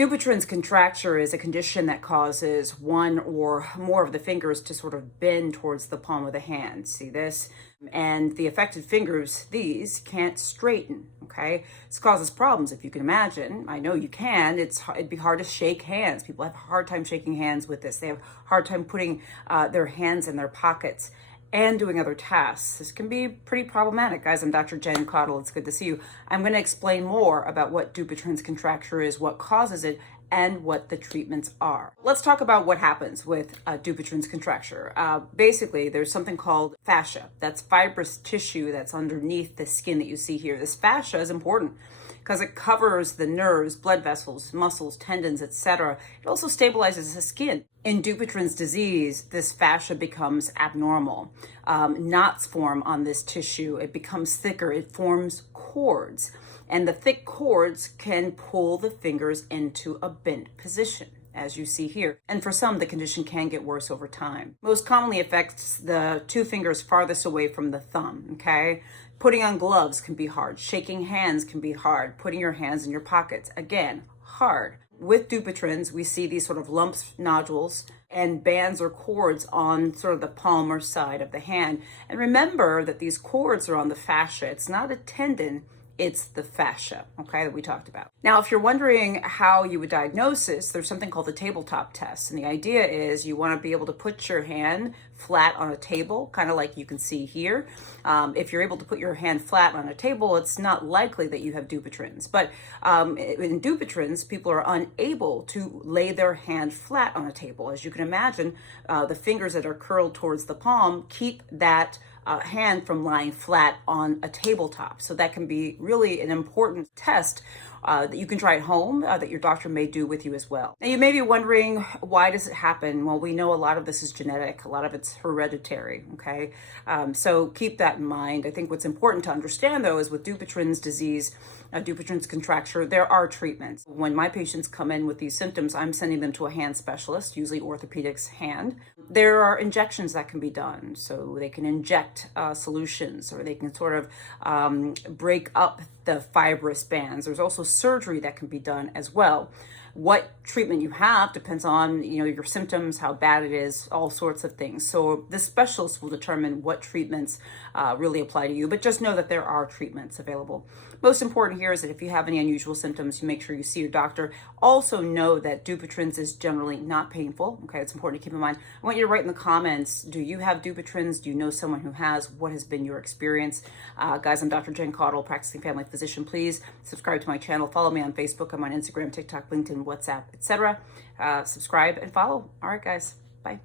DUPUTRYEN'S contracture is a condition that causes one or more of the fingers to sort of bend towards the palm of the hand. See this? And the affected fingers, these, can't straighten, okay? This causes problems, if you can imagine. I know you can. It'd be hard to shake hands. People have a hard time shaking hands with this. They have a hard time putting their hands in their pockets and doing other tasks. This can be pretty problematic. Guys, I'm Dr. Jen Caudle. It's good to see you. I'm going to explain more about what DUPUTRYEN'S contracture is, what causes it, and what the treatments are. Let's talk about what happens with DUPUTRYEN'S contracture. Basically, there's something called fascia. That's fibrous tissue that's underneath the skin that you see here. This fascia is important because it covers the nerves, blood vessels, muscles, tendons, etc. It also stabilizes the skin. In DUPUTRYEN'S disease, this fascia becomes abnormal. Knots form on this tissue. It becomes thicker. It forms cords. And the thick cords can pull the fingers into a bent position, as you see here. And for some, the condition can get worse over time. Most commonly affects the two fingers farthest away from the thumb, okay? Putting on gloves can be hard. Shaking hands can be hard. Putting your hands in your pockets, again, hard. With DUPUTRYEN'S, we see these sort of lumps, nodules, and bands or cords on sort of the palm or side of the hand. And remember that these cords are on the fascia. It's not a tendon. It's the fascia, okay, that we talked about. Now, if you're wondering how you would diagnose this, there's something called the tabletop test. And the idea is you want to be able to put your hand flat on a table, kind of like you can see here. If you're able to put your hand flat on a table, it's not likely that you have DUPUTRYEN'S. But in DUPUTRYEN'S, people are unable to lay their hand flat on a table. As you can imagine, the fingers that are curled towards the palm keep that hand from lying flat on a tabletop. So that can be really an important test that you can try at home, that your doctor may do with you as well. Now, you may be wondering, why does it happen? Well, we know a lot of this is genetic, a lot of it's hereditary, okay? So keep that in mind. I think what's important to understand, though, is with DUPUTRYEN'S disease, DUPUTRYEN'S contracture, there are treatments. When my patients come in with these symptoms, I'm sending them to a hand specialist, usually orthopedics hand. There are injections that can be done. So they can inject solutions, or they can sort of break up the fibrous bands. There's also surgery that can be done as well. What treatment you have depends on, your symptoms, how bad it is, all sorts of things. So the specialist will determine what treatments really apply to you, but just know that there are treatments available. Most important here is that if you have any unusual symptoms, you make sure you see your doctor. Also know that DUPUTRYEN'S is generally not painful. Okay, it's important to keep in mind. I want you to write in the comments, do you have DUPUTRYEN'S? Do you know someone who has? What has been your experience? Guys, I'm Dr. Jen Caudle, practicing family physician. Please subscribe to my channel. Follow me on Facebook. I'm on Instagram, TikTok, LinkedIn, WhatsApp, etc. Subscribe and follow. All right, guys. Bye.